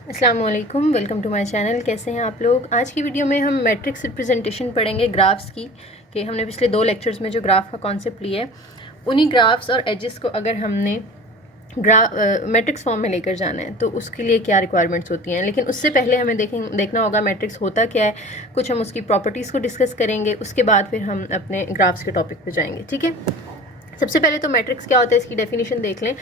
अस्सलाम वालेकुम, welcome to my channel. कैसे हैं आप लोग। आज की वीडियो में हम मैट्रिक्स रिप्रेजेंटेशन पढ़ेंगे ग्राफ्स की। कि हमने पिछले 2 लेक्चर्स में जो ग्राफ का कॉन्सेप्ट लिया है, उन्हीं ग्राफ्स और एजेस को अगर हमने मैट्रिक्स फॉर्म में लेकर जाना है तो उसके लिए क्या रिक्वायरमेंट्स होती हैं। लेकिन उससे पहले हमें देखना होगा मैट्रिक्स होता क्या है, कुछ हम उसकी प्रॉपर्टीज़ को डिस्कस करेंगे, उसके बाद फिर हम अपने ग्राफ्स के टॉपिक पे जाएंगे। ठीक है, सबसे पहले तो मैट्रिक्स क्या होता है इसकी डेफिनेशन देख लें।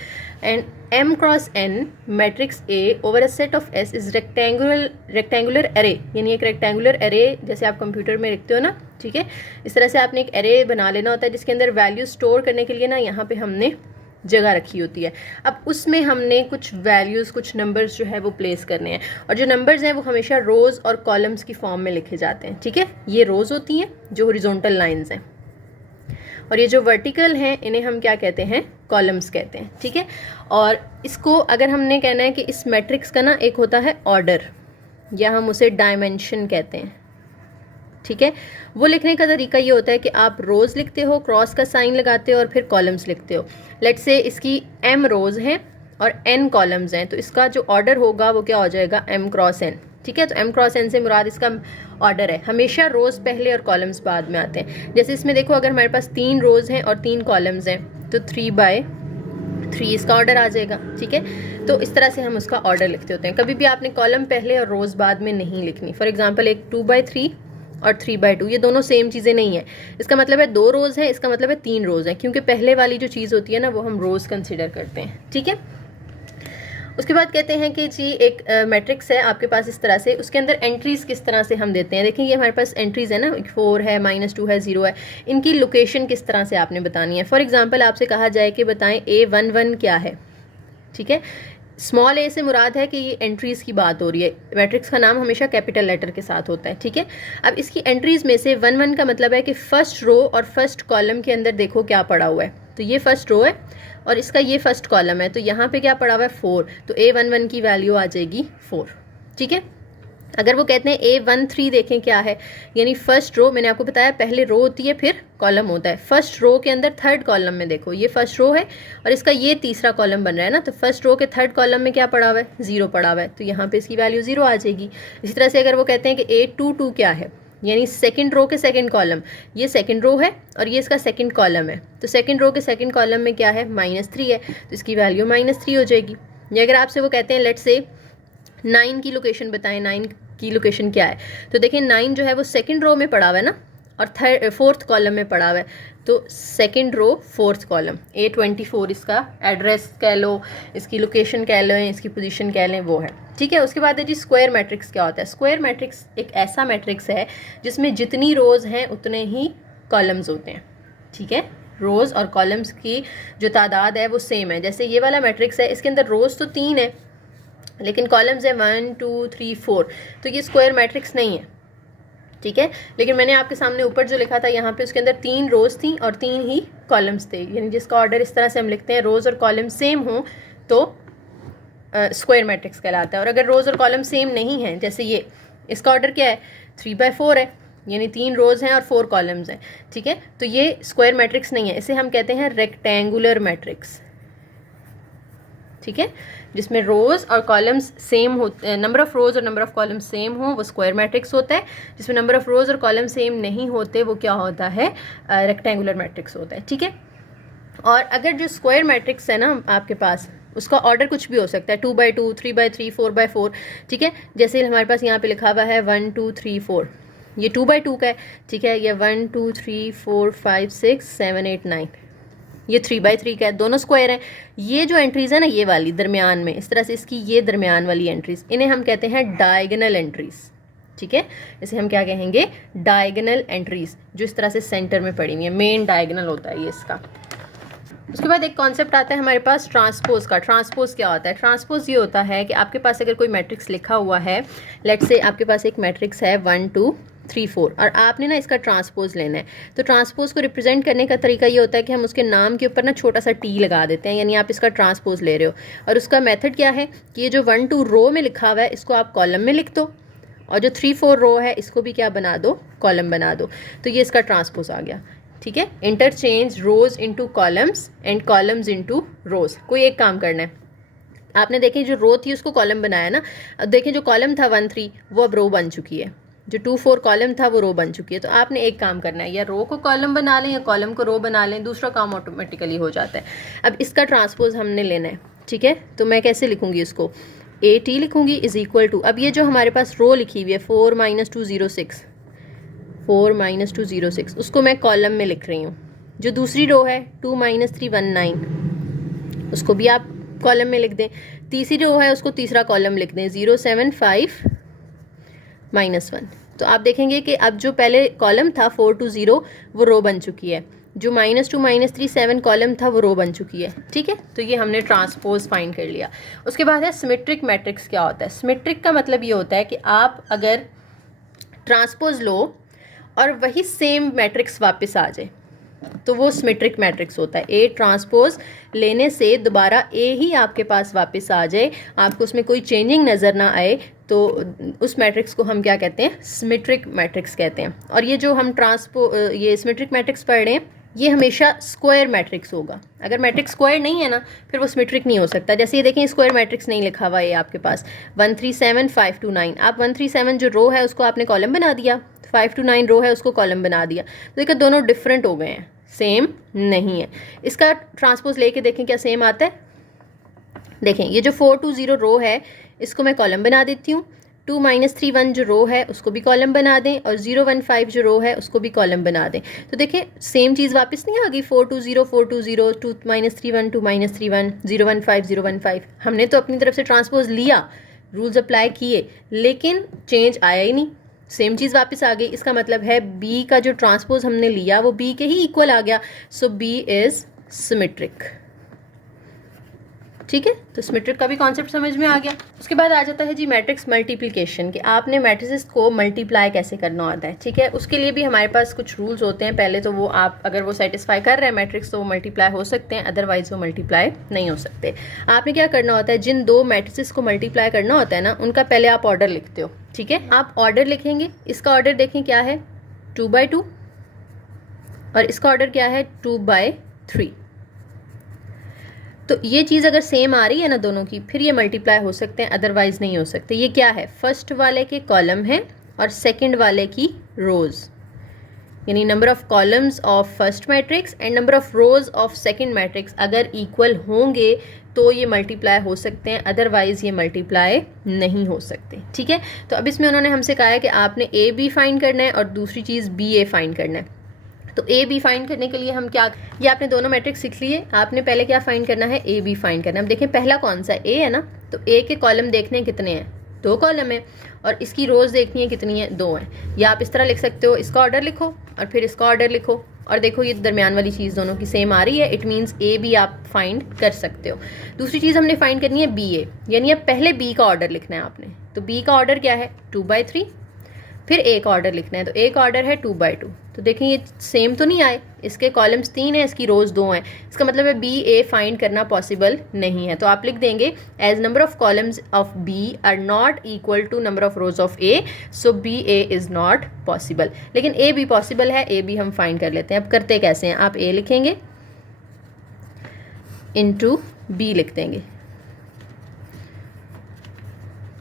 And M cross N matrix A over a set of S is rectangular array, यानी एक रेक्टेंगुलर एरे जैसे आप कंप्यूटर में लिखते हो ना। ठीक है, इस तरह से आपने एक एरे बना लेना होता है जिसके अंदर वैल्यू स्टोर करने के लिए ना यहाँ पे हमने जगह रखी होती है। अब उसमें हमने कुछ वैल्यूज़, कुछ नंबर्स जो है वो प्लेस करने हैं, और जो नंबर्स हैं वो हमेशा रोज़ और कॉलम्स की फॉर्म में लिखे जाते हैं। ठीक है, ये रोज़ होती हैं जो हॉरिजॉन्टल लाइंस हैं, और ये जो वर्टिकल हैं इन्हें हम क्या कहते हैं, कॉलम्स कहते हैं। ठीक है, और इसको अगर हमने कहना है कि इस मैट्रिक्स का ना एक होता है ऑर्डर, या हम उसे डायमेंशन कहते हैं। ठीक है, वो लिखने का तरीका ये होता है कि आप रोज़ लिखते हो, क्रॉस का साइन लगाते हो और फिर कॉलम्स लिखते हो। लेट्स से इसकी m रोज़ हैं और n कॉलम्स हैं, तो इसका जो ऑर्डर होगा वो क्या हो जाएगा, m क्रॉस n। ठीक है, तो m क्रॉस n से मुराद इसका ऑर्डर है। हमेशा रोज़ पहले और कॉलम्स बाद में आते हैं। जैसे इसमें देखो, अगर हमारे पास 3 रोज़ हैं और 3 कॉलम्स हैं तो 3/3 इसका ऑर्डर आ जाएगा। ठीक है, तो इस तरह से हम उसका ऑर्डर लिखते होते हैं। कभी भी आपने कॉलम पहले और रोज़ बाद में नहीं लिखनी। फॉर एग्जांपल एक 2/3 और 3/2, ये दोनों सेम चीज़ें नहीं है। इसका मतलब है 2 रोज़ है, इसका मतलब है 3 रोज़ है, क्योंकि पहले वाली जो चीज़ होती है ना वो हम रोज़ कंसिडर करते हैं। ठीक है, उसके बाद कहते हैं कि जी एक मैट्रिक्स है आपके पास इस तरह से, उसके अंदर एंट्रीज़ किस तरह से हम देते हैं। देखिए ये हमारे पास एंट्रीज़ है ना, 4 है, -2 है, 0 है। इनकी लोकेशन किस तरह से आपने बतानी है। फॉर एग्जांपल आपसे कहा जाए कि बताएं A11 क्या है। ठीक है, स्मॉल ए से मुराद है कि ये एंट्रीज़ की बात हो रही है। मैट्रिक्स का नाम हमेशा कैपिटल लेटर के साथ होता है। ठीक है, अब इसकी एंट्रीज़ में से 1 का मतलब है कि फर्स्ट रो और फर्स्ट कॉलम के अंदर देखो क्या पड़ा हुआ है। तो ये फर्स्ट रो है और इसका ये फर्स्ट कॉलम है, तो यहाँ पे क्या पड़ा हुआ है, 4। तो A11 की वैल्यू आ जाएगी 4। ठीक है, अगर वो कहते हैं A13 देखें क्या है, यानी फर्स्ट रो, मैंने आपको बताया पहले रो होती है फिर कॉलम होता है। फर्स्ट रो के अंदर थर्ड कॉलम में देखो, ये फर्स्ट रो है और इसका ये तीसरा कॉलम बन रहा है ना, तो फर्स्ट रो के थर्ड कॉलम में क्या पड़ा हुआ है, 0 पड़ा हुआ है, तो यहाँ पे इसकी वैल्यू 0 आ जाएगी। इसी तरह से अगर वो कहते हैं कि A22 क्या है, यानी सेकंड रो के सेकंड कॉलम, ये सेकंड रो है और ये इसका सेकंड कॉलम है, तो सेकंड रो के सेकंड कॉलम में क्या है, -3 है, तो इसकी वैल्यू -3 हो जाएगी। या अगर आपसे वो कहते हैं लेट्स से 9 की लोकेशन बताएं, 9 की लोकेशन क्या है, तो देखिए 9 जो है वो सेकंड रो में पड़ा हुआ है ना, और फोर्थ कॉलम में पड़ा हुआ है, तो second row fourth column. A24 इसका एड्रेस कह लो, इसकी लोकेशन कह लो, इसकी पोजीशन कह लें, वो है। ठीक है, उसके बाद है जी स्क्वायर मैट्रिक्स क्या होता है। स्क्वायर मैट्रिक्स एक ऐसा मैट्रिक्स है जिसमें जितनी रोज़ हैं उतने ही कॉलम्स होते हैं। ठीक है, रोज़ और कॉलम्स की जो तादाद है वो सेम है। जैसे ये वाला मैट्रिक्स है, इसके अंदर रोज़ तो 3 है लेकिन कॉलम्स है 1 2 3 4, तो ये स्क्वायर मैट्रिक्स नहीं है। ठीक है, लेकिन मैंने आपके सामने ऊपर जो लिखा था यहाँ पे, उसके अंदर 3 रोज़ थी और 3 ही कॉलम्स थे, यानी जिसका ऑर्डर इस तरह से हम लिखते हैं, रोज़ और कॉलम सेम हो तो स्क्वायर मैट्रिक्स कहलाता है। और अगर रोज़ और कॉलम सेम नहीं हैं, जैसे ये, इसका ऑर्डर क्या है, 3/4 है, यानी 3 रोज़ हैं और 4 कॉलम्स हैं। ठीक है, तो ये स्क्वायर मैट्रिक्स नहीं है, इसे हम कहते हैं रेक्टेंगुलर मैट्रिक्स। ठीक है, जिसमें रोज़ और कॉलम्स सेम होते, नंबर ऑफ़ रोज़ और नंबर ऑफ़ कॉलम्स सेम हो वो स्क्वायर मैट्रिक्स होता है। जिसमें नंबर ऑफ़ रोज़ और कॉलम सेम नहीं होते वो क्या होता है, रेक्टेंगुलर मैट्रिक्स होता है। ठीक है, और अगर जो स्क्वायर मैट्रिक्स है ना आपके पास, उसका ऑर्डर कुछ भी हो सकता है, 2/2 3/3 4/4। ठीक है, जैसे हमारे पास यहाँ पे लिखा हुआ है 1 2 3 4, ये 2/2 का है। ठीक है, ये 1 2 3 4 5 6 7 8 9, ये 3/3 का है, दोनों स्क्वायर हैं। ये जो एंट्रीज़ है ना, ये वाली दरमियान में, इस तरह से इसकी ये दरमियान वाली एंट्रीज़, इन्हें हम कहते हैं डायगोनल एंट्रीज़। ठीक है, इसे हम क्या कहेंगे, डायगोनल एंट्रीज़, जो इस तरह से सेंटर में पड़ी हुई है, मेन डायगोनल होता है ये इसका। उसके बाद एक कॉन्सेप्ट आता है हमारे पास ट्रांसपोज का। ट्रांसपोज क्या होता है, ट्रांसपोज ये होता है कि आपके पास अगर कोई मैट्रिक्स लिखा हुआ है, लेट्स से आपके पास एक मैट्रिक्स है 1 2 3 4, और आपने ना इसका ट्रांसपोज लेना है, तो ट्रांसपोज को रिप्रेजेंट करने का तरीका ये होता है कि हम उसके नाम के ऊपर ना छोटा सा टी लगा देते हैं, यानी आप इसका ट्रांसपोज ले रहे हो। और उसका मेथड क्या है कि ये जो 1 2 रो में लिखा हुआ है इसको आप कॉलम में लिख दो, और जो 3 4 रो है इसको भी क्या बना दो, कॉलम बना दो, तो ये इसका ट्रांसपोज आ गया। ठीक है, interchange rose into columns and columns into रोज। कोई एक काम करना है, आपने देखें जो रो थी उसको कॉलम बनाया ना, अब देखें जो कॉलम था 1 3 वो अब रो बन चुकी है, जो 2 4 कॉलम था वो रो बन चुकी है। तो आपने एक काम करना है, या रो को कॉलम बना लें या कॉलम को रो बना लें, दूसरा काम ऑटोमेटिकली हो जाता है। अब इसका ट्रांसपोज हमने लेना है, ठीक है। तो मैं कैसे लिखूंगी इसको, ए टी लिखूंगी इज इक्वल टू, अब ये जो हमारे पास रो लिखी हुई है 4 - 206, 4 - 206 उसको मैं कॉलम में लिख रही हूँ। जो दूसरी रो है 2 - 319 उसको भी आप कॉलम में लिख दें। तीसरी रो है उसको तीसरा कॉलम लिख दें 075 -1। तो आप देखेंगे कि अब जो पहले कॉलम था 420 वो रो बन चुकी है, जो -2 -3 7 कॉलम था वो रो बन चुकी है, ठीक है। तो ये हमने ट्रांसपोज फाइंड कर लिया। उसके बाद है सिमेट्रिक मैट्रिक्स। क्या होता है सिमेट्रिक का मतलब ये होता है कि आप अगर ट्रांसपोज लो और वही सेम मैट्रिक्स वापस आ जाए तो वो सिमेट्रिक मैट्रिक्स होता है। ए ट्रांसपोज लेने से दोबारा ए ही आपके पास वापस आ जाए, आपको उसमें कोई चेंजिंग नज़र ना आए, तो उस मैट्रिक्स को हम क्या कहते हैं, सिमेट्रिक मैट्रिक्स कहते हैं। और ये जो हम ये सिमेट्रिक मैट्रिक्स पढ़ रहे हैं ये हमेशा स्क्वायर मैट्रिक्स होगा। अगर मैट्रिक्स स्क्वायर नहीं है ना फिर वो सिमेट्रिक नहीं हो सकता। जैसे ये देखें स्क्वायर मैट्रिक्स नहीं लिखा हुआ है आपके पास 1 3 7 5 2 9, आप 1 3 7 जो रो है उसको आपने कॉलम बना दिया, 5 2 9 रो है उसको कॉलम बना दिया, तो देखिए दोनों डिफरेंट हो गए हैं, सेम नहीं है। इसका ट्रांसपोज लेके देखें क्या सेम आता है। देखें ये जो 420 रो है इसको मैं कॉलम बना देती हूँ, 2 - 31 जो रो है उसको भी कॉलम बना दें, और 015 जो रो है उसको भी कॉलम बना दें। तो देखें सेम चीज़ वापस नहीं आ गई, 420 420 2 - 31 2 - 31 015 015। हमने तो अपनी तरफ से ट्रांसपोज लिया, रूल्स अप्लाई किए, लेकिन चेंज आया ही नहीं, सेम चीज़ वापस आ गई। इसका मतलब है बी का जो ट्रांसपोज हमने लिया वो बी के ही इक्वल आ गया, सो बी इज सिमेट्रिक, ठीक है। तो सिमेट्रिक का भी कॉन्सेप्ट समझ में आ गया। उसके बाद आ जाता है जी मैट्रिक्स मल्टीप्लिकेशन, कि आपने मैट्रिसेस को मल्टीप्लाई कैसे करना होता है, ठीक है। उसके लिए भी हमारे पास कुछ रूल्स होते हैं। पहले तो वो आप अगर वो सेटिस्फाई कर रहे हैं मैट्रिक्स तो वो मल्टीप्लाई हो सकते हैं, अदरवाइज वो मल्टीप्लाई नहीं हो सकते। आपने क्या करना होता है, जिन दो मैट्रिसेस को मल्टीप्लाई करना होता है ना उनका पहले आप ऑर्डर लिखते हो, ठीक है। आप ऑर्डर लिखेंगे, इसका ऑर्डर देखें क्या है 2/2, और इसका ऑर्डर क्या है 2/3। तो ये चीज़ अगर सेम आ रही है ना दोनों की, फिर ये मल्टीप्लाई हो सकते हैं, अदरवाइज नहीं हो सकते। ये क्या है, फर्स्ट वाले के कॉलम है और सेकंड वाले की रोज़, यानी number of columns of first matrix and number of rows of second matrix अगर इक्वल होंगे तो ये मल्टीप्लाई हो सकते हैं, अदरवाइज ये मल्टीप्लाई नहीं हो सकते, ठीक है। तो अब इसमें उन्होंने हमसे कहा है कि आपने ए बी फाइंड करना है और दूसरी चीज़ बी ए फाइंड करना है। तो ए बी फाइंड करने के लिए हम क्या, ये आपने दोनों मैट्रिक्स सीख लिए, आपने पहले क्या फाइंड करना है, ए बी फाइंड करना है। अब देखें पहला कौन सा ए है ना, तो ए के कॉलम देखने कितने हैं, 2 कॉलम है, और इसकी रोज़ देखनी है कितनी है, 2 हैं। या आप इस तरह लिख सकते हो, इसका ऑर्डर लिखो और फिर इसका ऑर्डर लिखो, और देखो ये दरमियान वाली चीज़ दोनों की सेम आ रही है, इट मीन्स ए बी आप फाइंड कर सकते हो। दूसरी चीज़ हमने फाइंड करनी है बी ए, यानी अब पहले बी का ऑर्डर लिखना है आपने। तो बी का ऑर्डर क्या है 2/3, फिर ए का ऑर्डर लिखना है, तो ए का ऑर्डर है 2/2। तो देखें ये सेम तो नहीं आए, इसके कॉलम्स 3 हैं, इसकी रोज़ 2 हैं, इसका मतलब है बी ए फाइंड करना पॉसिबल नहीं है। तो आप लिख देंगे as number of columns of B are not equal to number of rows of A, so B A is not possible. लेकिन ए बी पॉसिबल है, ए बी हम फाइंड कर लेते हैं। अब करते कैसे हैं, आप ए लिखेंगे इंटू बी लिख देंगे,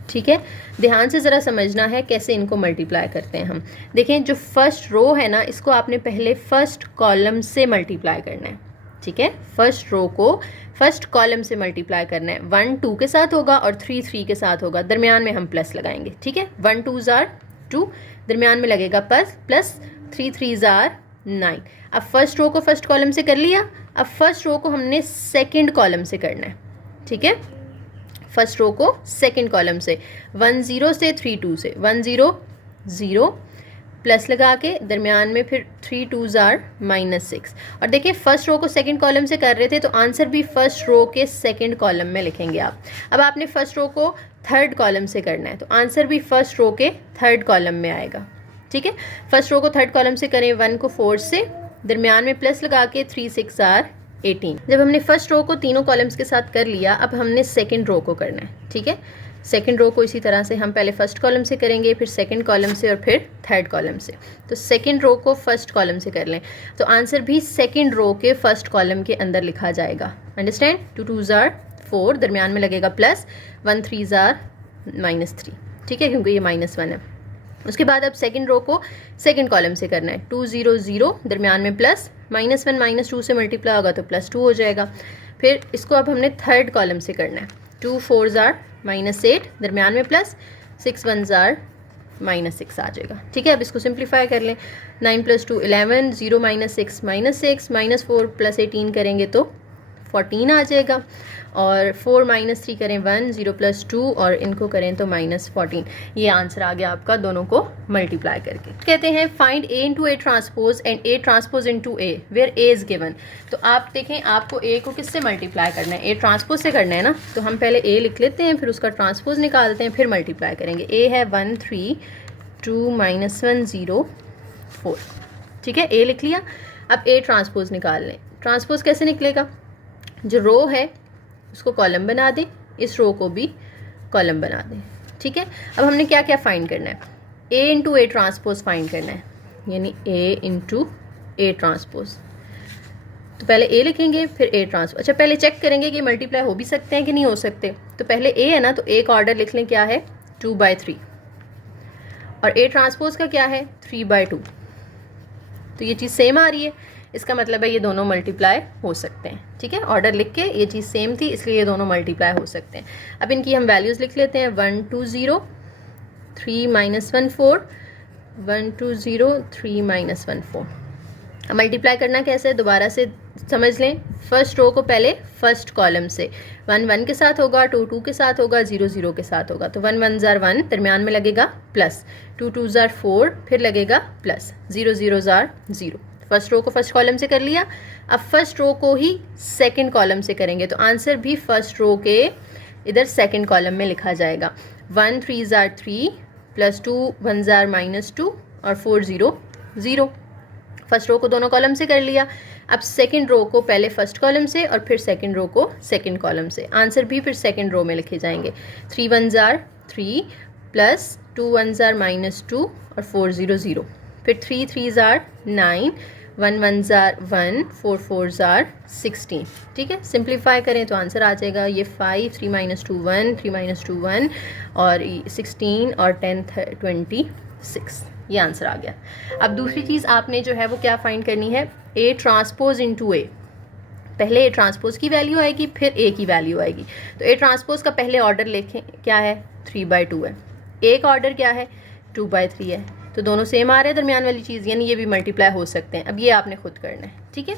ठीक है। ध्यान से ज़रा समझना है कैसे इनको मल्टीप्लाई करते हैं हम। देखें जो फर्स्ट रो है ना इसको आपने पहले फर्स्ट कॉलम से मल्टीप्लाई करना है, ठीक है। फर्स्ट रो को फर्स्ट कॉलम से मल्टीप्लाई करना है, 1 2 के साथ होगा और 3 3 के साथ होगा, दरमियान में हम प्लस लगाएंगे, ठीक है। 1 2s are 2, दरमियान में लगेगा प्लस 3 3s are 9। अब फर्स्ट रो को फर्स्ट कॉलम से कर लिया, अब फर्स्ट रो को हमने सेकेंड कॉलम से करना है, ठीक है। फर्स्ट रो को सेकंड कॉलम से 1 0 से 3 2 से 1 0 0 प्लस लगा के दरमियान में फिर 3 2s are -6। और देखिए फर्स्ट रो को सेकंड कॉलम से कर रहे थे तो आंसर भी फर्स्ट रो के सेकंड कॉलम में लिखेंगे आप। अब आपने फर्स्ट रो को थर्ड कॉलम से करना है तो आंसर भी फर्स्ट रो के थर्ड कॉलम में आएगा, ठीक है। फर्स्ट रो को थर्ड कॉलम से करें, 1 को 4 से, दरमियान में प्लस लगा के 3 6 are 18। जब हमने फर्स्ट रो को तीनों कॉलम्स के साथ कर लिया, अब हमने सेकंड रो को करना है, ठीक है। सेकंड रो को इसी तरह से हम पहले फर्स्ट कॉलम से करेंगे, फिर सेकंड कॉलम से और फिर थर्ड कॉलम से। तो सेकंड रो को फर्स्ट कॉलम से कर लें तो आंसर भी सेकंड रो के फर्स्ट कॉलम के अंदर लिखा जाएगा। अंडरस्टैंड, 2 2s are 4, दरमियान में लगेगा प्लस, 1 3 ज़ार -3, ठीक है, क्योंकि ये -1 है। उसके बाद अब सेकंड रो को सेकंड कॉलम से करना है, 2 0 0, दरमियान में प्लस, -1 -2 से मल्टीप्लाई होगा तो +2 हो जाएगा। फिर इसको अब हमने थर्ड कॉलम से करना है, 2 4 ज़ार -8, दरमियान में प्लस, 6 1 ज़ार -6 आ जाएगा, ठीक है। अब इसको सिंप्लीफाई कर लें, 9 + 2 11, 0 -6 -6, -4 + 18 करेंगे तो 14 आ जाएगा, और 4 -3 करें 1, 0 + 2 और इनको करें तो -14। ये आंसर आ गया आपका दोनों को मल्टीप्लाई करके। कहते हैं find A × A transpose and A transpose × A where A is given. तो आप देखें आपको A को किससे मल्टीप्लाई करना है, A ट्रांसपोज से करना है ना, तो हम पहले A लिख लेते हैं, फिर उसका ट्रांसपोज निकालते हैं, फिर मल्टीप्लाई करेंगे। A है 1 3 2 -1 0 4, ठीक है, A लिख लिया। अब A ट्रांसपोज निकाल लें। ट्रांसपोज कैसे निकलेगा, जो रो है उसको कॉलम बना दें, इस रो को भी कॉलम बना दें, ठीक है। अब हमने क्या क्या फाइंड करना है, A × A ट्रांसपोज फाइंड करना है, यानी A × A ट्रांसपोज। तो पहले A लिखेंगे फिर A ट्रांसपोज। अच्छा, पहले चेक करेंगे कि मल्टीप्लाई हो भी सकते हैं कि नहीं हो सकते। तो पहले A है ना, तो A का ऑर्डर लिख लें, क्या है 2/3, और A ट्रांसपोज का क्या है 3/2। तो ये चीज़ सेम आ रही है, इसका मतलब है ये दोनों मल्टीप्लाई हो सकते हैं, ठीक है। ऑर्डर लिख के ये चीज़ सेम थी, इसलिए ये दोनों मल्टीप्लाई हो सकते हैं। अब इनकी हम वैल्यूज़ लिख लेते हैं, 1 2 0 3 -1 4, 1 2 0 3 -1 4। अब मल्टीप्लाई करना कैसे है दोबारा से समझ लें। फर्स्ट रो को पहले फर्स्ट कॉलम से, 1 1 के साथ होगा, 2 2 के साथ होगा, 0 0 के साथ होगा। तो 1 1 ज़ार 1, दरमियान में लगेगा प्लस, 2 2 ज़ार 4, फिर लगेगा प्लस, 0 0 ज़ार 0। फर्स्ट रो को फर्स्ट कॉलम से कर लिया। अब फर्स्ट रो को ही सेकंड कॉलम से करेंगे, तो आंसर भी फर्स्ट रो के इधर सेकंड कॉलम में लिखा जाएगा। 1 3 ज़ार 3 + 2 1 ज़ार -2 और 4 0 0। फर्स्ट रो को दोनों कॉलम से कर लिया। अब सेकंड रो को पहले फर्स्ट कॉलम से और फिर सेकंड रो को सेकंड कॉलम से, आंसर भी फिर सेकंड रो में लिखे जाएंगे। 3 1 ज़ार 3 + 2 1 ज़ार -2 और 4 0 0। फिर 3 3 ज़ार 9, 1 1 ज़ार 1, 4 4 ज़ार 16, ठीक है। सिंप्लीफाई करें तो आंसर आ जाएगा ये 5, 3 -2 1, 3 -2 1 और 16 और 10 26, ये आंसर आ गया। अब दूसरी चीज़ आपने जो है वो क्या फाइंड करनी है, A ट्रांसपोज × A। पहले A ट्रांसपोज की वैल्यू आएगी, फिर A की वैल्यू आएगी। तो A ट्रांसपोज का पहले ऑर्डर लिखें, क्या है 3/2 है, A का ऑर्डर क्या है 2/3 है। तो दोनों सेम आ रहे हैं दरमियान वाली चीज़, यानी ये भी मल्टीप्लाई हो सकते हैं। अब ये आपने खुद करना है, ठीक है।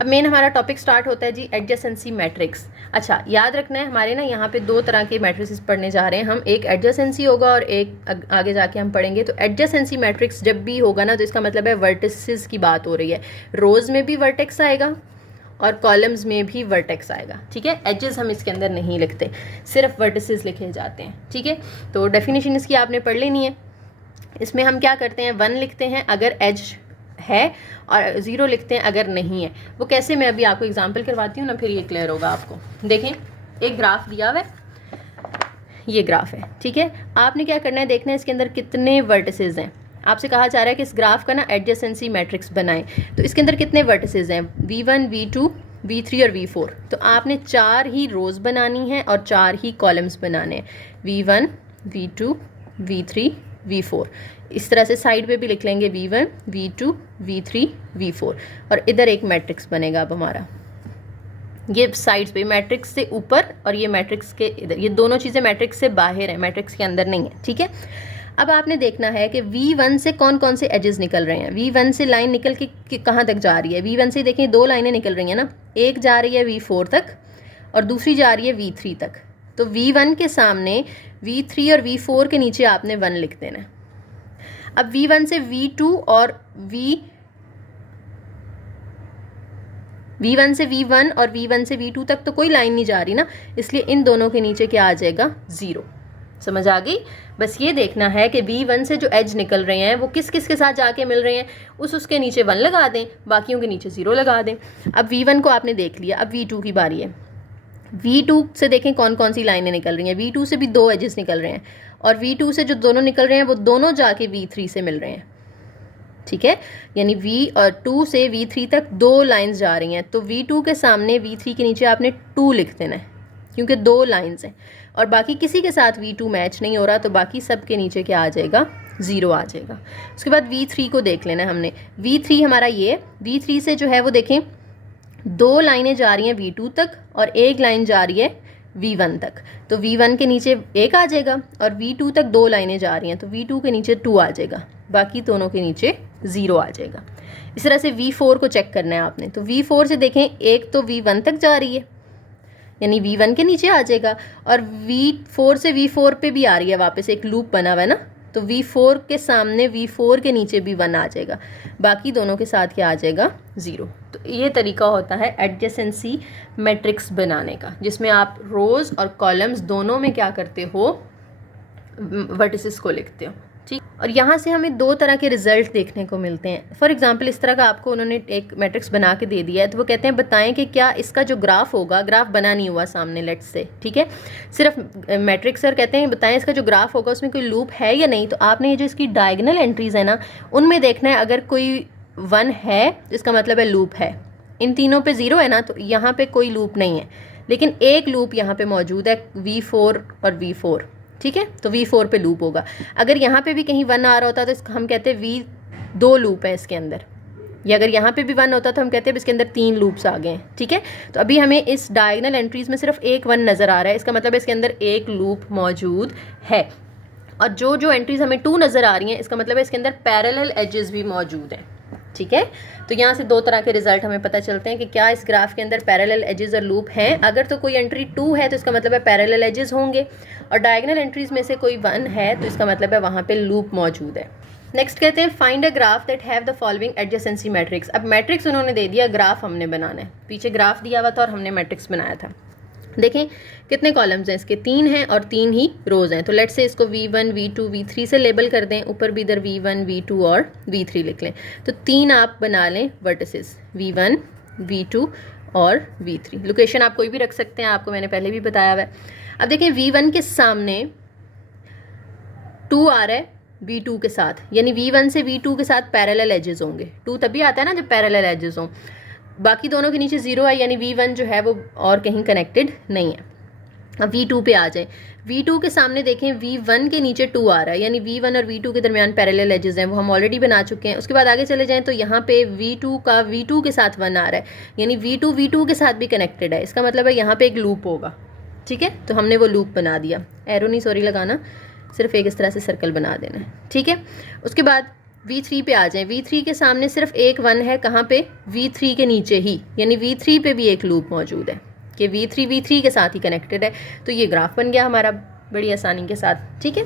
अब मेन हमारा टॉपिक स्टार्ट होता है जी एडजेसेंसी मैट्रिक्स। अच्छा, याद रखना है हमारे ना यहाँ पे दो तरह के मैट्रिक्स पढ़ने जा रहे हैं हम, एक एडजेसेंसी होगा और एक आगे जाके हम पढ़ेंगे। तो एडजेसेंसी मैट्रिक्स जब भी होगा ना, तो इसका मतलब है वर्टिसेस की बात हो रही है। रोज में भी वर्टेक्स आएगा और कॉलम्स में भी वर्टेक्स आएगा, ठीक है। एजेस हम इसके अंदर नहीं लिखते, सिर्फ वर्टिसेस लिखे जाते हैं, ठीक है। तो डेफिनेशन इसकी आपने पढ़ लेनी है। इसमें हम क्या करते हैं, 1 लिखते हैं अगर एज है और 0 लिखते हैं अगर नहीं है। वो कैसे, मैं अभी आपको एग्जांपल करवाती हूँ ना, फिर ये क्लियर होगा आपको। देखें, एक ग्राफ दिया हुआ है, ये ग्राफ है, ठीक है। आपने क्या करना है, देखना है इसके अंदर कितने वर्टिसेस हैं। आपसे कहा जा रहा है कि इस ग्राफ का ना एडजेसेंसी मैट्रिक्स बनाएं। तो इसके अंदर कितने वर्टिसेस हैं, V1 V2 V3 और V4। तो आपने 4 ही रोज़ बनानी है और 4 ही कॉलम्स बनाने हैं, V1 V2 V3 V4। इस तरह से साइड पे भी लिख लेंगे V1 V2 V3 V4, और इधर एक मैट्रिक्स बनेगा। अब हमारा ये साइड्स पे मैट्रिक्स से ऊपर और ये मैट्रिक्स के इधर, ये दोनों चीज़ें मैट्रिक्स से बाहर हैं, मैट्रिक्स के अंदर नहीं है, ठीक है। अब आपने देखना है कि V1 से कौन कौन से एजेस निकल रहे हैं। V1 से लाइन निकल के कहाँ तक जा रही है, V1 से देखें 2 लाइनें निकल रही हैं ना, एक जा रही है V4 तक और दूसरी जा रही है V3 तक। तो V1 के सामने V3 और V4 के नीचे आपने 1 लिख देना है। अब V1 से V2 और V1 से V1 और V1 से V2 तक तो कोई लाइन नहीं जा रही ना, इसलिए इन दोनों के नीचे क्या आ जाएगा, 0। समझ आ गई। बस ये देखना है कि V1 से जो एज निकल रहे हैं वो किस किस के साथ जाके मिल रहे हैं, उसके नीचे 1 लगा दें, बाकियों के नीचे 0 लगा दें। अब V1 को आपने देख लिया, अब V2 की बारी है। V2 से देखें कौन कौन सी लाइनें निकल रही हैं। V2 से भी 2 एजेस निकल रहे हैं और V2 से जो दोनों निकल रहे हैं वो दोनों जाके V3 से मिल रहे हैं। ठीक है, यानी V2 से V3 तक 2 लाइंस जा रही हैं, तो V2 के सामने V3 के नीचे आपने 2 लिख देना है क्योंकि 2 लाइंस हैं, और बाकी किसी के साथ V2 मैच नहीं हो रहा तो बाकी सब के नीचे क्या आ जाएगा, 0 आ जाएगा। उसके बाद V3 को देख लेना है हमने। V3 हमारा ये, V3 से जो है वो देखें 2 लाइनें जा रही हैं V2 तक और 1 लाइन जा रही है V1 तक, तो V1 के नीचे 1 आ जाएगा, और V2 तक 2 लाइनें जा रही हैं तो V2 के नीचे 2 आ जाएगा, बाकी दोनों के नीचे 0 आ जाएगा। इस तरह से V4 को चेक करना है आपने, तो V4 से देखें एक तो V1 तक जा रही है यानी V1 के नीचे आ जाएगा, और V4 से V4 पे भी आ रही है, वापस एक लूप बना हुआ है ना, तो V4 के सामने V4 के नीचे भी 1 आ जाएगा, बाकी दोनों के साथ क्या आ जाएगा, 0। तो ये तरीका होता है एडजेसेंसी मैट्रिक्स बनाने का, जिसमें आप रोज़ और कॉलम्स दोनों में क्या करते हो, वर्टिसेस को लिखते हो, ठीक। और यहाँ से हमें 2 तरह के रिजल्ट देखने को मिलते हैं। फॉर एग्जांपल इस तरह का आपको उन्होंने एक मैट्रिक्स बना के दे दिया है, तो वो कहते हैं बताएं कि क्या इसका जो ग्राफ होगा, ग्राफ बना नहीं हुआ सामने लेट्स से, ठीक है, सिर्फ मैट्रिक्स सर कहते हैं बताएं इसका जो ग्राफ होगा उसमें कोई लूप है या नहीं। तो आपने ये जो इसकी डायगोनल एंट्रीज़ है ना, उनमें देखना है, अगर कोई 1 है तो इसका मतलब है लूप है, इन तीनों पे 0 है ना, तो यहाँ पे कोई लूप नहीं है, लेकिन एक लूप यहाँ पे मौजूद है V4 और V4, ठीक है, तो V4 पे लूप होगा। अगर यहाँ पे भी कहीं 1 आ रहा होता तो इसको हम कहते हैं V2 लूप है इसके अंदर, या अगर यहाँ पे भी 1 होता तो हम कहते हैं इसके अंदर 3 लूप्स आ गए हैं, ठीक है। तो अभी हमें इस डायगोनल एंट्रीज में सिर्फ एक 1 नज़र आ रहा है, इसका मतलब इसके अंदर एक लूप मौजूद है, और जो जो एंट्रीज हमें 2 नज़र आ रही हैं इसका मतलब है इसके अंदर पैरेलल एजेस भी मौजूद हैं, ठीक है। तो यहाँ से 2 तरह के रिजल्ट हमें पता चलते हैं कि क्या इस ग्राफ के अंदर पैरेलल एजेस और लूप हैं। अगर तो कोई एंट्री 2 है तो इसका मतलब है पैरेलल एजेस होंगे, और डायगोनल एंट्रीज में से कोई 1 है तो इसका मतलब है वहाँ पे लूप मौजूद है। नेक्स्ट कहते हैं find a graph that have the following adjacency matrix. अब मैट्रिक्स उन्होंने दे दिया, ग्राफ हमने बनाना है, पीछे ग्राफ दिया हुआ था और हमने मैट्रिक्स बनाया था। देखें कितने कॉलम्स हैं इसके, 3 हैं और 3 ही रोज़ हैं, तो लेट्स से इसको V1 V2 V3 से लेबल कर दें, ऊपर भी इधर V1 V2 और V3 लिख लें, तो 3 आप बना लें वर्टिसेस, V1 V2 और V3। लोकेशन आप कोई भी रख सकते हैं, आपको मैंने पहले भी बताया हुआ है। अब देखें V1 के सामने 2 आ रहा है V2 के साथ, यानी V1 से V2 के साथ पैरेलल एजेस होंगे, 2 तभी आता है ना जब पैरेलल एजेस हों, बाकी दोनों के नीचे 0 है, यानी V1 जो है वो और कहीं कनेक्टेड नहीं है। अब V2 पे आ जाए, V2 के सामने देखें V1 के नीचे 2 आ रहा है, यानी V1 और V2 के दरमियान पैरेलल एजेस हैं, वो हम ऑलरेडी बना चुके हैं। उसके बाद आगे चले जाएं तो यहाँ पे V2 का V2 के साथ 1 आ रहा है, यानी V2 V2 के साथ भी कनेक्टेड है, इसका मतलब है यहाँ पे एक लूप होगा, ठीक है। तो हमने वो लूप बना दिया, एरो नहीं सॉरी लगाना, सिर्फ एक इस तरह से सर्कल बना देना है, ठीक है। उसके बाद V3 पे आ जाएं, V3 के सामने सिर्फ एक 1 है, कहाँ पे, V3 के नीचे ही, यानी V3 पे भी एक लूप मौजूद है कि V3 के साथ ही कनेक्टेड है, तो ये ग्राफ बन गया हमारा बड़ी आसानी के साथ, ठीक है।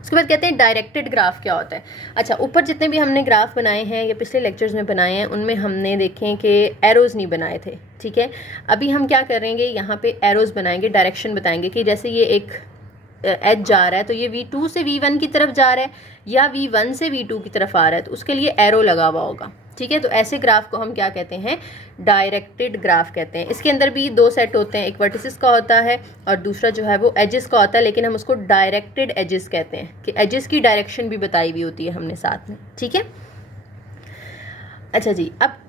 उसके बाद कहते हैं डायरेक्टेड ग्राफ क्या होता है। अच्छा, ऊपर जितने भी हमने ग्राफ बनाए हैं या पिछले लेक्चर्स में बनाए हैं उनमें हमने देखें कि एरोज़ नहीं बनाए थे, ठीक है। अभी हम क्या करेंगे, यहाँ पे एरोज़ बनाएंगे, डायरेक्शन बताएंगे कि जैसे ये एक एज जा रहा है तो ये V2 से V1 की तरफ जा रहा है या V1 से V2 की तरफ आ रहा है, तो उसके लिए एरो लगा हुआ होगा, ठीक है। तो ऐसे ग्राफ को हम क्या कहते हैं, डायरेक्टेड ग्राफ कहते हैं। इसके अंदर भी 2 सेट होते हैं, एक वर्टिसेस का होता है और दूसरा जो है वो एजेस का होता है, लेकिन हम उसको डायरेक्टेड एजेस कहते हैं कि एजेस की डायरेक्शन भी बताई हुई होती है हमने साथ में, ठीक है। अच्छा जी, अब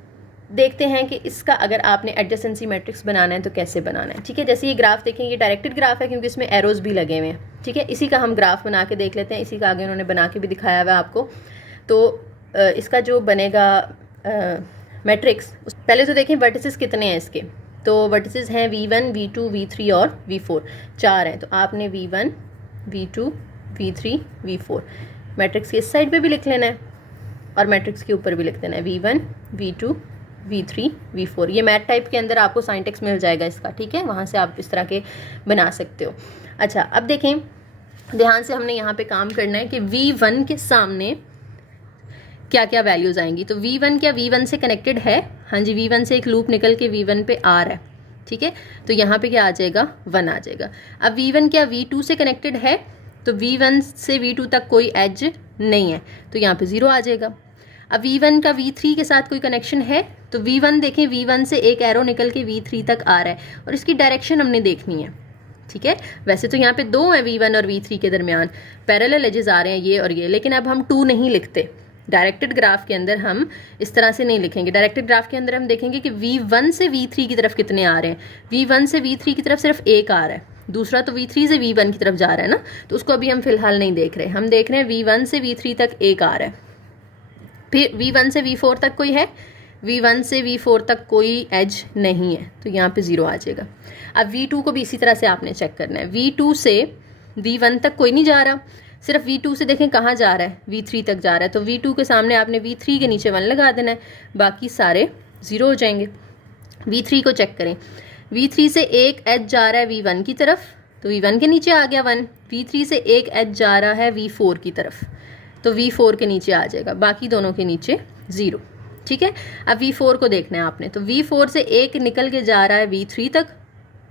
देखते हैं कि इसका अगर आपने एडजेसेंसी मैट्रिक्स बनाना है तो कैसे बनाना है, ठीक है। जैसे ये ग्राफ देखें, ये डायरेक्टेड ग्राफ है क्योंकि इसमें एरोज़ भी लगे हुए हैं, ठीक है। इसी का हम ग्राफ बना के देख लेते हैं, इसी का आगे उन्होंने बना के भी दिखाया हुआ है आपको। तो इसका जो बनेगा मैट्रिक्स, पहले तो देखें वर्टिसेस कितने हैं इसके, तो वर्टिसेस हैं V1 V2 V3 और V4, 4 हैं, तो आपने V1 V2 V3 V4 matrix के इस साइड पे भी लिख लेना है और मैट्रिक्स के ऊपर भी लिख देना है V1 V2 V3 V4। ये मैथ टाइप के अंदर आपको साइंटेक्स मिल जाएगा इसका, ठीक है, वहाँ से आप इस तरह के बना सकते हो। अच्छा, अब देखें ध्यान से, हमने यहाँ पे काम करना है कि V1 के सामने क्या क्या वैल्यूज़ आएंगी। तो V1 क्या V1 से कनेक्टेड है, हाँ जी, V1 से एक लूप निकल के V1 पे आ रहा है, ठीक है, तो यहाँ पे क्या आ जाएगा, 1 आ जाएगा। अब V1 क्या V2 से कनेक्टेड है, तो V1 से V2 तक कोई एज नहीं है, तो यहाँ पे 0 आ जाएगा। अब V1 का V3 के साथ कोई कनेक्शन है, तो V1 देखें, V1 से एक एरो निकल के V3 तक आ रहा है और इसकी डायरेक्शन हमने देखनी है, ठीक है। वैसे तो यहाँ पे 2 है V1 और V3 के दरमियान, पैरेलल एजेस आ रहे हैं ये और ये, लेकिन अब हम 2 नहीं लिखते, डायरेक्टेड ग्राफ के अंदर हम इस तरह से नहीं लिखेंगे। डायरेक्टेड ग्राफ के अंदर हम देखेंगे कि V1 से V3 की तरफ कितने आ रहे हैं। V1 से V3 की तरफ सिर्फ एक आ रहा है, दूसरा तो V3 से V1 की तरफ जा रहा है ना, तो उसको अभी हम फिलहाल नहीं देख रहे। हम देख रहे हैं V1 से V3 तक एक आ रहा है, फिर V1 से V4 तक कोई है, V1 से V4 तक कोई एज नहीं है, तो यहाँ पे 0 आ जाएगा। अब V2 को भी इसी तरह से आपने चेक करना है। V2 से V1 तक कोई नहीं जा रहा, सिर्फ V2 से देखें कहाँ जा रहा है, V3 तक जा रहा है, तो V2 के सामने आपने V3 के नीचे 1 लगा देना है, बाकी सारे 0 हो जाएंगे। V3 को चेक करें, V3 से एक एज जा रहा है V1 की तरफ, तो V1 के नीचे आ गया 1। V3 से एक एज जा रहा है V4 की तरफ, तो V4 के नीचे आ जाएगा, बाकी दोनों के नीचे 0। ठीक है, अब V4 को देखना है आपने, तो V4 से एक निकल के जा रहा है V3 तक,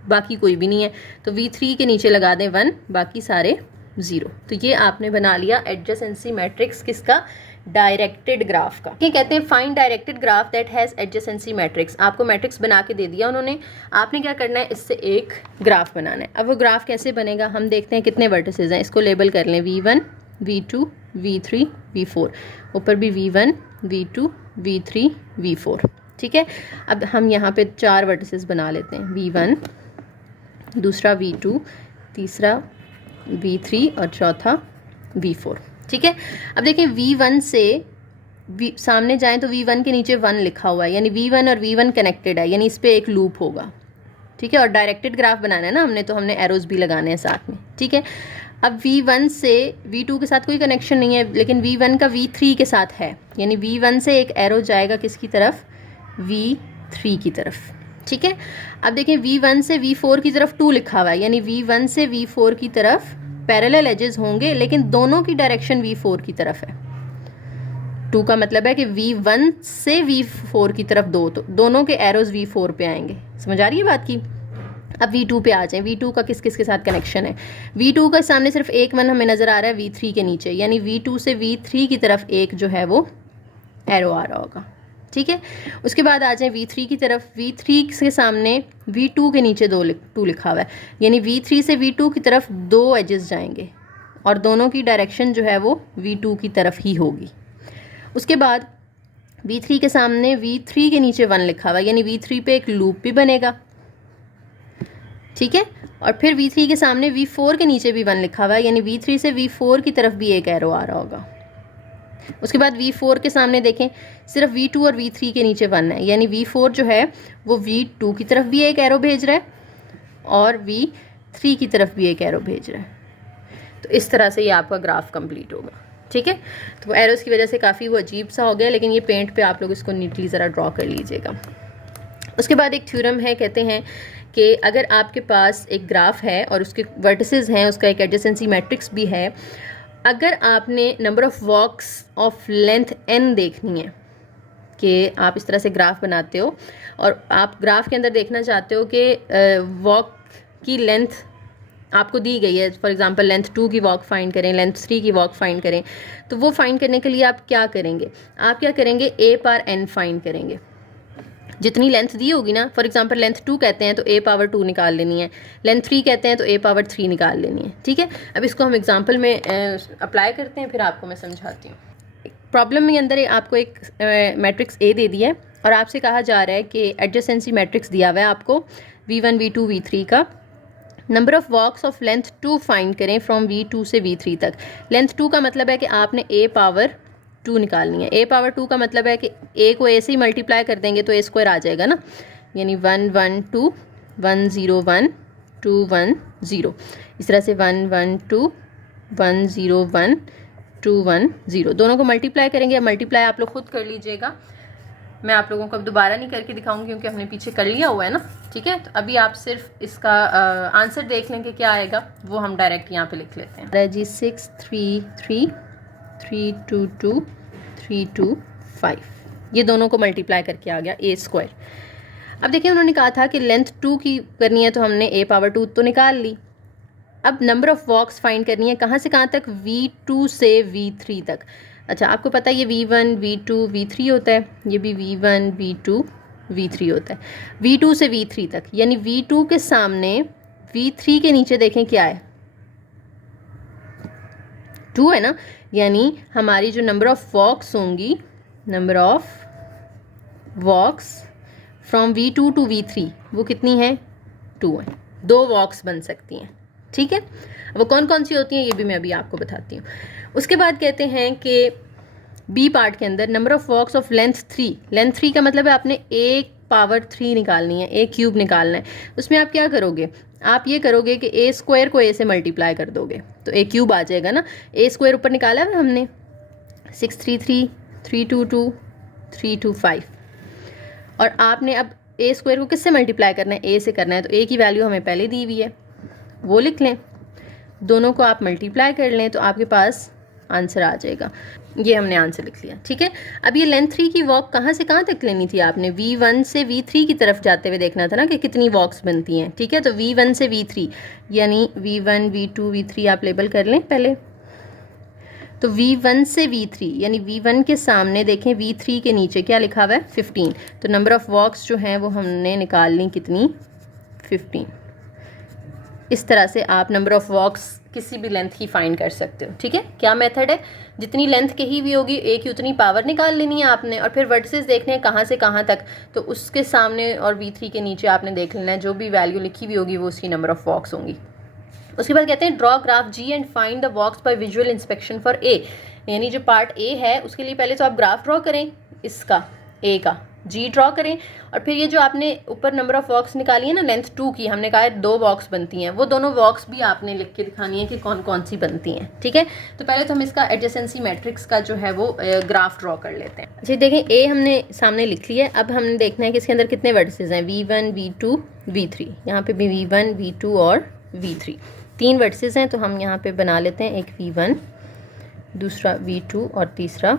बाकी कोई भी नहीं है, तो V3 के नीचे लगा दें 1, बाकी सारे 0। तो ये आपने बना लिया एडजेसेंसी मैट्रिक्स किसका, डायरेक्टेड ग्राफ का। ये कहते हैं find directed graph that has adjacency matrix. आपको मैट्रिक्स बना के दे दिया उन्होंने, आपने क्या करना है, इससे एक ग्राफ बनाना है। अब वो ग्राफ कैसे बनेगा हम देखते हैं। कितने वर्टिसेस हैं, इसको लेबल कर लें, V1 V2 V3 V4, ऊपर भी V1 V2 V3 V4। ठीक है, अब हम यहाँ पे 4 वर्टिसेस बना लेते हैं, V1, दूसरा V2, तीसरा V3 और चौथा V4। ठीक है, अब देखें V1 से सामने जाएं तो V1 के नीचे 1 लिखा हुआ है, यानी V1 और V1 कनेक्टेड है, यानी इस पर एक लूप होगा। ठीक है, और डायरेक्टेड ग्राफ बनाना है ना हमने, तो हमने एरोज भी लगाने हैं साथ में। ठीक है, अब V1 से V2 के साथ कोई कनेक्शन नहीं है, लेकिन V1 का V3 के साथ है, यानी V1 से एक एरो जाएगा किसकी तरफ, V3 की तरफ। ठीक है, अब देखें V1 से V4 की तरफ 2 लिखा हुआ है, यानी V1 से V4 की तरफ पैरेलल एजेस होंगे, लेकिन दोनों की डायरेक्शन V4 की तरफ है। 2 का मतलब है कि V1 से V4 की तरफ तो दोनों के एरोज V4 पे आएंगे। समझ आ रही है बात की। अब V2 पे आ जाएं, V2 का किस किस के साथ कनेक्शन है। V2 का सामने सिर्फ एक 1 हमें नज़र आ रहा है V3 के नीचे, यानी V2 से V3 की तरफ एक जो है वो एरो आ रहा होगा। ठीक है, उसके बाद आ जाए V3 की तरफ, V3 के सामने V2 के नीचे 2 लिखा हुआ है, यानी V3 से V2 की तरफ 2 एजेस जाएंगे और दोनों की डायरेक्शन जो है वो V2 की तरफ ही होगी। उसके बाद V3 के सामने V3 के नीचे 1 लिखा हुआ है, यानी V3 पे एक लूप भी बनेगा। ठीक है, और फिर V3 के सामने V4 के नीचे भी 1 लिखा हुआ है, यानी V3 से V4 की तरफ भी एक एरो आ रहा होगा। उसके बाद V4 के सामने देखें सिर्फ V2 और V3 के नीचे 1 है, यानी V4 जो है वो V2 की तरफ भी एक एरो भेज रहा है और V3 की तरफ भी एक एरो भेज रहा है। तो इस तरह से ये आपका ग्राफ कंप्लीट होगा। ठीक है, तो एरोज़ की वजह से काफ़ी वो अजीब सा हो गया, लेकिन ये पेंट पे आप लोग इसको नीटली ज़रा ड्रॉ कर लीजिएगा। उसके बाद एक थ्योरम है, कहते हैं कि अगर आपके पास एक ग्राफ है और उसके वर्टिसेस हैं, उसका एक एडजेसेंसी मैट्रिक्स भी है, अगर आपने number of walks of length n देखनी है, कि आप इस तरह से ग्राफ बनाते हो और आप ग्राफ के अंदर देखना चाहते हो कि वॉक की लेंथ आपको दी गई है, फॉर एग्जांपल लेंथ 2 की वॉक फाइंड करें, लेंथ 3 की वॉक फाइंड करें, तो वो फाइंड करने के लिए आप क्या करेंगे, a पावर n फाइंड करेंगे। जितनी लेंथ दी होगी ना, फॉर एग्जांपल लेंथ 2 कहते हैं तो a पावर 2 निकाल लेनी है, लेंथ 3 कहते हैं तो a पावर 3 निकाल लेनी है। ठीक है, अब इसको हम एग्जांपल में अप्लाई करते हैं, फिर आपको मैं समझाती हूँ। प्रॉब्लम में अंदर आपको एक मैट्रिक्स a दे दिया है और आपसे कहा जा रहा है कि एडजेसेंसी मैट्रिक्स दिया हुआ है आपको V1 V2 V3 का। Number of walks of length 2 find करें फ्रॉम V2 से V3 तक। लेंथ 2 का मतलब है कि आपने a पावर 2 निकालनी है। a पावर 2 का मतलब है कि a को a से ही मल्टीप्लाई कर देंगे तो a स्क्वायर आ जाएगा ना, यानी 1 1 2 1 0 1 2 1 0, इस तरह से 1 1 2 1 0 1 2 1 0, दोनों को मल्टीप्लाई करेंगे। मल्टीप्लाई आप लोग खुद कर लीजिएगा, मैं आप लोगों को अब दोबारा नहीं करके दिखाऊंगी क्योंकि हमने पीछे कर लिया हुआ है ना। ठीक है, तो अभी आप सिर्फ इसका आंसर देख लेंगे क्या आएगा, वो हम डायरेक्ट यहाँ पे लिख लेते हैं। जी 6 3 3 3 2 2 3 2 5, ये दोनों को मल्टीप्लाई करके आ गया a स्क्वायर। अब देखिए उन्होंने कहा था कि लेंथ 2 की करनी है तो हमने a पावर 2 तो निकाल ली। अब नंबर ऑफ़ वॉक्स फाइंड करनी है, कहाँ से कहाँ तक, V2 से V3 तक। अच्छा, आपको पता है ये V1 V2 V3 होता है, ये भी V1 V2 V3 होता है। V2 से V3 तक, यानी V2 के सामने V3 के नीचे देखें क्या है, 2 है ना, यानी हमारी जो नंबर ऑफ वॉक्स होंगी, number of walks from V2 to V3 वो कितनी है, 2 है। 2 वॉक्स बन सकती हैं, ठीक है। वो कौन कौन सी होती हैं ये भी मैं अभी आपको बताती हूँ। उसके बाद कहते हैं कि बी पार्ट के अंदर number of walks of length 3, length 3 का मतलब है आपने एक पावर 3 निकालनी है, एक क्यूब निकालना है। उसमें आप क्या करोगे, आप ये करोगे कि ए स्क्वायर को ए से मल्टीप्लाई कर दोगे तो ए क्यूब आ जाएगा ना। ए स्क्वायर ऊपर निकाला है हमने 633, 322, 325, और आपने अब ए स्क्वायर को किससे मल्टीप्लाई करना है, ए से करना है, तो ए की वैल्यू हमें पहले दी हुई है, वो लिख लें, दोनों को आप मल्टीप्लाई कर लें तो आपके पास आंसर आ जाएगा। ये हमने आंसर लिख लिया, ठीक है। अब ये लेंथ 3 की वॉक कहाँ से कहाँ तक लेनी थी आपने, V1 से V3 की तरफ जाते हुए देखना था ना कि कितनी वॉक्स बनती हैं, ठीक है। तो V1 से V3 यानी V1, V2, V3 आप लेबल कर लें पहले। तो V1 से V3 यानी V1 के सामने देखें V3 के नीचे क्या लिखा हुआ है, 15। तो नंबर ऑफ़ वॉक्स जो हैं वो हमने निकाल ली कितनी, 15। इस तरह से आप नंबर ऑफ़ वॉक्स किसी भी लेंथ की फाइंड कर सकते हो, ठीक है। क्या मेथड है, जितनी लेंथ कही हुई होगी ए की उतनी पावर निकाल लेनी है आपने, और फिर वर्टिसेस देखने हैं कहाँ से कहाँ तक, तो उसके सामने और V3 के नीचे आपने देख लेना है जो भी वैल्यू लिखी हुई होगी वो उसकी नंबर ऑफ़ वॉक्स होंगी। उसके बाद कहते हैं draw graph G and find the walks by visual inspection for A, यानी जो पार्ट ए है उसके लिए पहले तो आप ग्राफ ड्रॉ करें, इसका ए का जी ड्रॉ करें, और फिर ये जो आपने ऊपर नंबर ऑफ वॉक्स निकाली है ना लेंथ 2 की, हमने कहा है 2 वॉक्स बनती हैं, वो दोनों वॉक्स भी आपने लिख के दिखानी है कि कौन कौन सी बनती हैं, ठीक है। तो पहले तो हम इसका एडजेसेंसी मैट्रिक्स का जो है वो ग्राफ ड्रॉ कर लेते हैं। अच्छा देखें ए हमने सामने लिख लिया है, अब हमने देखना है कि इसके अंदर कितने वर्टिसेस हैं, V1, V2, V3, यहाँ पे भी V1, V2 और V3, 3 वर्टिसेस हैं। तो हम यहाँ पे बना लेते हैं एक V1, दूसरा V2 और तीसरा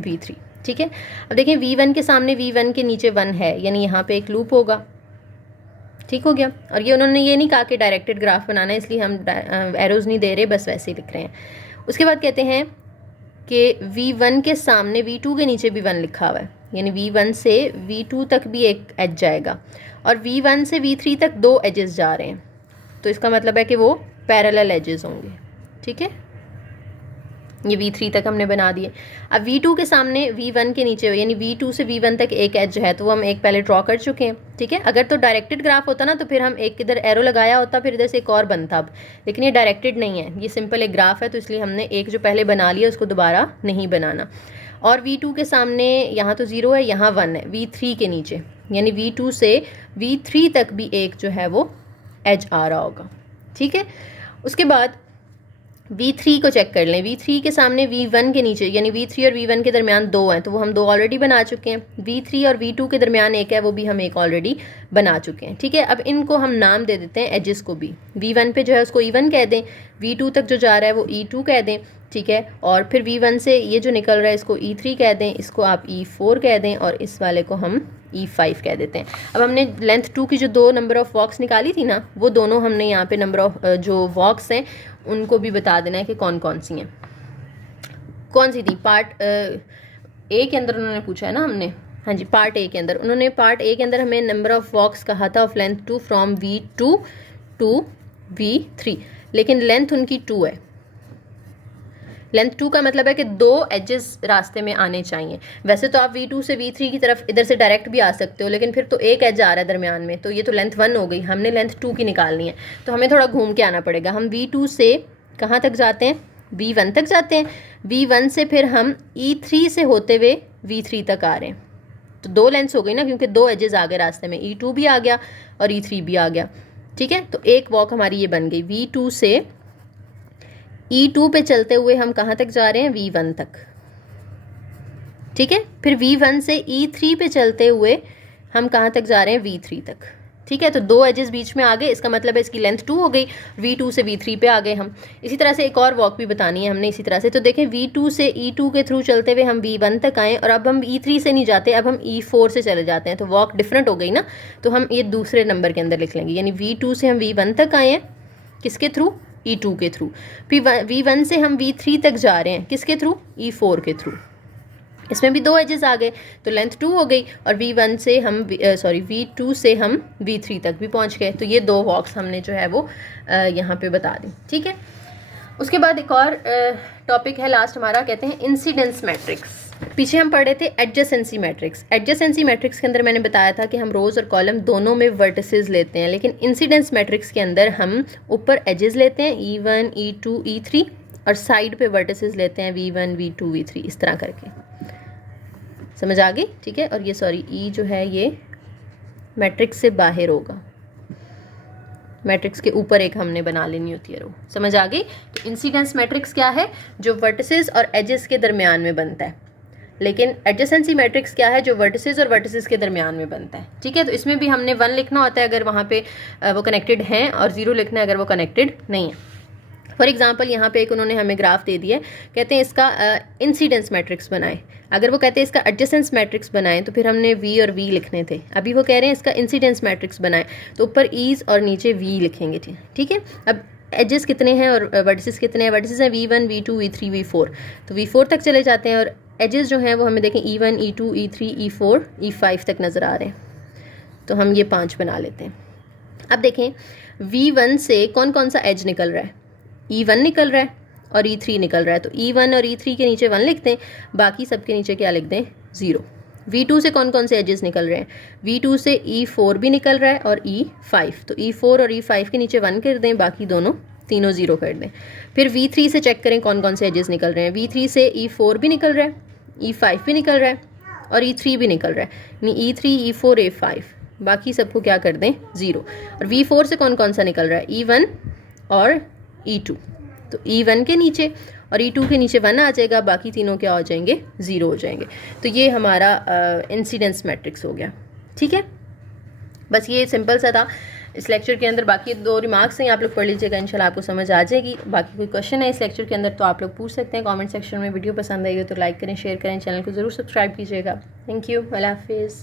V3, ठीक है। अब देखें V1 के सामने V1 के नीचे 1 है, यानी यहाँ पे एक लूप होगा, ठीक हो गया। और ये उन्होंने ये नहीं कहा कि डायरेक्टेड ग्राफ बनाना है, इसलिए हम एरोज़ नहीं दे रहे, बस वैसे ही लिख रहे हैं। उसके बाद कहते हैं कि V1 के सामने V2 के नीचे भी 1 लिखा हुआ है, यानी V1 से V2 तक भी एक एज जाएगा, और V1 से V3 तक 2 एजेस जा रहे हैं, तो इसका मतलब है कि वो पैरेलल एजेस होंगे, ठीक है। ये V3 तक हमने बना दिए। अब V2 के सामने V1 के नीचे यानी V2 से V1 तक एक एज है, तो वो हम एक पहले ड्रॉ कर चुके हैं, ठीक है। अगर तो डायरेक्टेड ग्राफ होता ना तो फिर हम एक इधर एरो लगाया होता, फिर इधर से एक और बनता, अब लेकिन ये डायरेक्टेड नहीं है, ये सिंपल एक ग्राफ है, तो इसलिए हमने एक जो पहले बना लिया उसको दोबारा नहीं बनाना। और V2 के सामने यहाँ तो 0 है, यहाँ 1 है, V3 के नीचे यानी V2 से V3 तक भी एक जो है वो एज आ रहा होगा, ठीक है। उसके बाद V3 को चेक कर लें, V3 के सामने V1 के नीचे यानी V3 और V1 के दरमियान 2 हैं, तो वो हम 2 ऑलरेडी बना चुके हैं। V3 और V2 के दरमियान एक है, वो भी हम एक ऑलरेडी बना चुके हैं, ठीक है। अब इनको हम नाम दे देते हैं एजेस को भी, V1 पे जो है उसको E1 कह दें, V2 तक जो जा रहा है वो E2 कह दें, ठीक है। और फिर V1 से ये जो निकल रहा है इसको E3 कह दें, इसको आप E4 कह दें, और इस वाले को हम E5 कह देते हैं। अब हमने लेंथ 2 की जो 2 नंबर ऑफ़ वॉक्स निकाली थी ना, वो दोनों हमने यहाँ पे नंबर ऑफ जो वॉक्स हैं उनको भी बता देना है कि कौन कौन सी हैं। कौन सी थी, पार्ट ए के अंदर उन्होंने पूछा है ना हमने, हाँ जी, पार्ट ए के अंदर उन्होंने, पार्ट ए के अंदर हमें नंबर ऑफ़ वॉक्स कहा था of length 2 from V2 to V3, लेकिन लेंथ उनकी 2 है। लेंथ 2 का मतलब है कि 2 एजेस रास्ते में आने चाहिए। वैसे तो आप V2 से V3 की तरफ इधर से डायरेक्ट भी आ सकते हो, लेकिन फिर तो एक एज आ रहा है दरमियान में, तो ये तो लेंथ 1 हो गई, हमने लेंथ 2 की निकालनी है, तो हमें थोड़ा घूम के आना पड़ेगा। हम V2 से कहाँ तक जाते हैं, V1 तक जाते हैं, V1 से फिर हम E3 से होते हुए V3 तक आ रहे हैं, तो 2 लेंथ्स हो गई ना, क्योंकि 2 एजेस आ गए रास्ते में, E2 भी आ गया और E3 भी आ गया, ठीक है। तो एक वॉक हमारी ये बन गई। V2 से E2 पे चलते हुए हम कहाँ तक जा रहे हैं, V1 तक, ठीक है। फिर V1 से E3 पे चलते हुए हम कहाँ तक जा रहे हैं, V3 तक, ठीक है। तो 2 एजेस बीच में आ गए, इसका मतलब है इसकी लेंथ 2 हो गई, V2 से V3 पे आ गए हम। इसी तरह से एक और वॉक भी बतानी है हमने इसी तरह से। तो देखें V2 से E2 के थ्रू चलते हुए हम V1 तक आए, और अब हम E3 से नहीं जाते, अब हम E4 से चले जाते हैं, तो वॉक डिफरेंट हो गई ना, तो हम ये दूसरे नंबर के अंदर लिख लेंगे, यानी V2 से हम V1 तक आए हैं, किसके थ्रू, E2 के थ्रू। फिर V1 से हम V3 तक जा रहे हैं, किसके थ्रू, E4 के थ्रू। इसमें भी 2 एजेस आ गए, तो लेंथ 2 हो गई, और V2 से हम V3 तक भी पहुंच गए। तो ये 2 वॉक्स हमने जो है वो यहाँ पे बता दी, ठीक है। उसके बाद एक और टॉपिक है लास्ट हमारा, कहते हैं इंसिडेंस मैट्रिक्स। पीछे हम पढ़ रहे थे एडजेसेंसी मैट्रिक्स। एडजेसेंसी मैट्रिक्स के अंदर मैंने बताया था कि हम रोज और कॉलम दोनों में वर्टिसेस लेते हैं, लेकिन इंसिडेंस मैट्रिक्स के अंदर हम ऊपर एजेस लेते हैं E1 E2 E3 और साइड पे वर्टिसेस लेते हैं V1 V2 V3 इस तरह करके। समझ आ गई? ठीक है। और ये सॉरी E जो है ये मैट्रिक्स से बाहर होगा, मैट्रिक्स के ऊपर एक हमने बना लेनी होती है रो। समझ आ गई? तो इंसिडेंस मैट्रिक्स क्या है? जो वर्टिसेस और एजेस के दरमियान में बनता है। लेकिन एडजेसेंसी मैट्रिक्स क्या है? जो वर्टिसेस और वर्टिसेस के दरमियान में बनता है। ठीक है। तो इसमें भी हमने 1 लिखना होता है अगर वहाँ पे वो कनेक्टेड हैं, और 0 लिखना है अगर वो कनेक्टेड नहीं है। फॉर एग्जांपल यहाँ पे एक उन्होंने हमें ग्राफ दे दिया है, कहते हैं इसका इंसिडेंस मैट्रिक्स बनाएं। अगर वो कहते हैं इसका एडजेसेंस मैट्रिक्स बनाएं तो फिर हमने V और V लिखने थे। अभी वो कह रहे हैं इसका इंसिडेंस मैट्रिक्स बनाएं, तो ऊपर ईज और नीचे V लिखेंगे। ठीक है। अब एजेस कितने हैं और वर्टिसेस कितने हैं? वर्टिसेस हैं V1 V2 V3 V4, तो V4 तक चले जाते हैं, और एजेस जो हैं वो हमें देखें E1 E2 E3 E4 E5 तक नज़र आ रहे हैं, तो हम ये 5 बना लेते हैं। अब देखें V1 से कौन कौन सा एज निकल रहा है? E1 निकल रहा है और E3 निकल रहा है, तो E1 और E3 के नीचे 1 लिखते हैं, बाकी सब के नीचे क्या लिख दें? 0। V2 से कौन कौन से एजेस निकल रहे हैं? V2 से E4 भी निकल रहा है और E5, तो E4 और E5 के नीचे 1 कर दें, बाकी तीनों 0 कर दें। फिर V3 से चेक करें कौन कौन से एजेस निकल रहे हैं। V3 से E4 भी निकल रहा है, E5 भी निकल रहा है और E3 भी निकल रहा है, यानी E3 E4 E5, बाकी सबको क्या कर दें? 0। और V4 से कौन कौन सा निकल रहा है? E1 और E2, तो E1 के नीचे और E2 के नीचे 1 आ जाएगा, बाकी तीनों क्या हो जाएंगे? 0 हो जाएंगे। तो ये हमारा इंसिडेंस मैट्रिक्स हो गया। ठीक है। बस ये सिंपल सा था इस लेक्चर के अंदर। बाकी 2 रिमार्क्स हैं, आप लोग पढ़ लीजिएगा, इंशाल्लाह आपको समझ आ जाएगी। बाकी कोई क्वेश्चन है इस लेक्चर के अंदर तो आप लोग पूछ सकते हैं कमेंट सेक्शन में। वीडियो पसंद आई हो तो लाइक करें, शेयर करें, चैनल को ज़रूर सब्सक्राइब कीजिएगा। Thank you. अल्लाह हाफिज़।